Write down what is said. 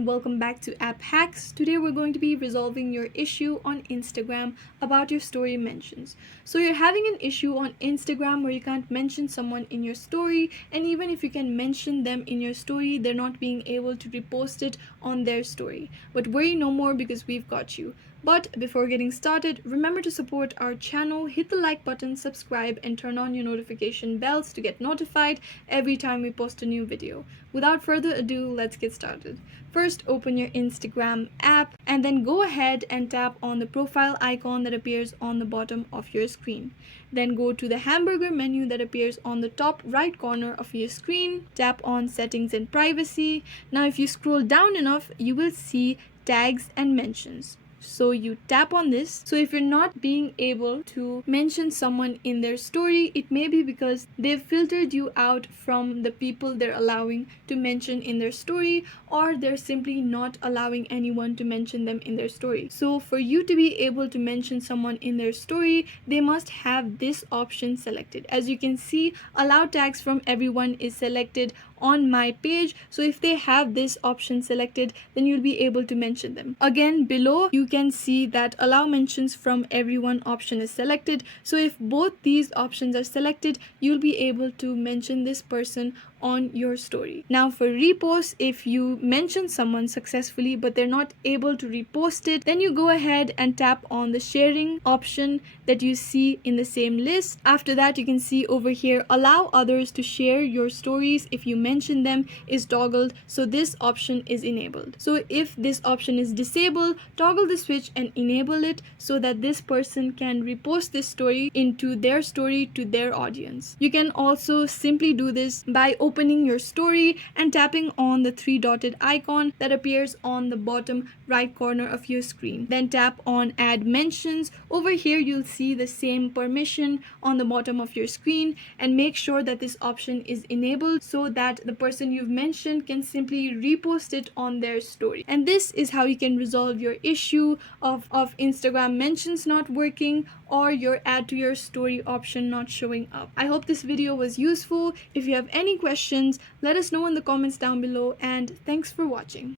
and welcome back to App Hacks. Today we're going to be resolving your issue on Instagram about your story mentions. So you're having an issue on Instagram where you can't mention someone in your story, and even if you can mention them in your story, they're not being able to repost it on their story. But worry no more because we've got you. But before getting started, remember to support our channel, hit the like button, subscribe, and turn on your notification bells to get notified every time we post a new video. Without further ado, let's get started. First, open your Instagram app and then go ahead and tap on the profile icon that appears on the bottom of your screen. Then go to the hamburger menu that appears on the top right corner of your screen. Tap on Settings and Privacy. Now, if you scroll down enough, you will see Tags and Mentions. So you tap on this. So if you're not being able to mention someone in their story, it may be because they've filtered you out from the people they're allowing to mention in their story, or they're simply not allowing anyone to mention them in their story. So for you to be able to mention someone in their story, they must have this option selected. As you can see, allow tags from everyone is selected on my page. So if they have this option selected, then you'll be able to mention them. Again, below you can see that allow mentions from everyone option is selected. So if both these options are selected, you'll be able to mention this person on your story. Now for repost, if you mention someone successfully but they're not able to repost it, then you go ahead and tap on the sharing option that you see in the same list. After that, you can see over here, allow others to share your stories if you mention them is toggled, so this option is enabled. So if this option is disabled, toggle the switch and enable it so that this person can repost this story into their story to their audience. You can also simply do this by opening your story and tapping on the three dotted icon that appears on the bottom right corner of your screen. Then tap on Add Mentions. Over here you'll see the same permission on the bottom of your screen, and make sure that this option is enabled so that the person you've mentioned can simply repost it on their story. And this is how you can resolve your issue of Instagram mentions not working or your add to your story option not showing up. I hope this video was useful. If you have any questions, let us know in the comments down below, and thanks for watching.